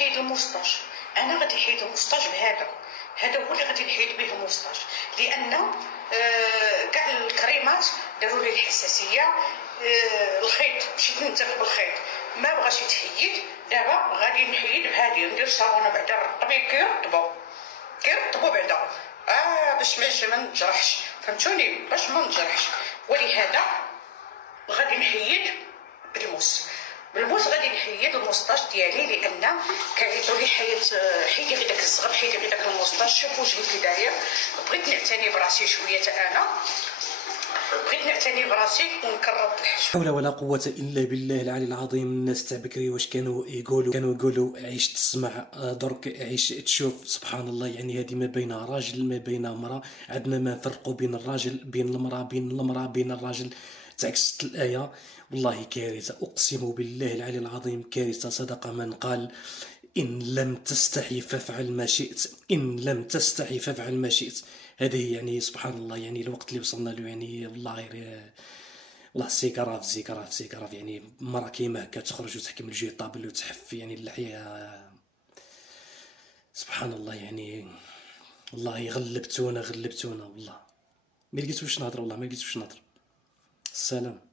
نحيد الموسطاج. انا غادي نحيد الموسطاج هذا هو اللي غادي نحيد به الموسطاج، لان كاع الكريمات داروا لي الحساسيه. الخيط مشيت ننتف بالخيط ما بغاش يتحيد. دابا غادي نحيد بهادي، ندير صابونه بعدا نرطبيه كيرطبو بعدا باش ما نجرحش، فهمتوني؟ باش ما نجرحش. ولهذا غادي نحيد بالموس غادي نحيد الموسطاج ديالي، لان كيعيطوا لي حيدي غير داك الزغب، حيدي غير داك الموسطاج. شوفوا وجهي كي داير. بغيت نعتني براسي شويه، انا بغيت نعتني براسي ونكرر الحجم. حول ولا قوة إلا بالله العلي العظيم. الناس تاع بكري واش كانوا يقولوا عيش تسمع درك عيش تشوف. سبحان الله، يعني هذه ما بين راجل ما بين امرأة. عندنا ما نفرقوا بين الراجل بين المرأة بين الراجل. تعكست الآية. والله كارثة، أقسم بالله العلي العظيم كارثة. صدق من قال: إن لم تستحي فافعل ما شئت، إن لم تستحي فافعل ما شئت. هذه يعني سبحان الله، يعني الوقت اللي وصلنا له، يعني والله غير والله سيكراف. يعني مرة كيما هكا تخرج وتحكم الجيطابل وتحف يعني اللحية. سبحان الله، يعني والله غلبتونا والله ما لقيت واش نهضر. السلام.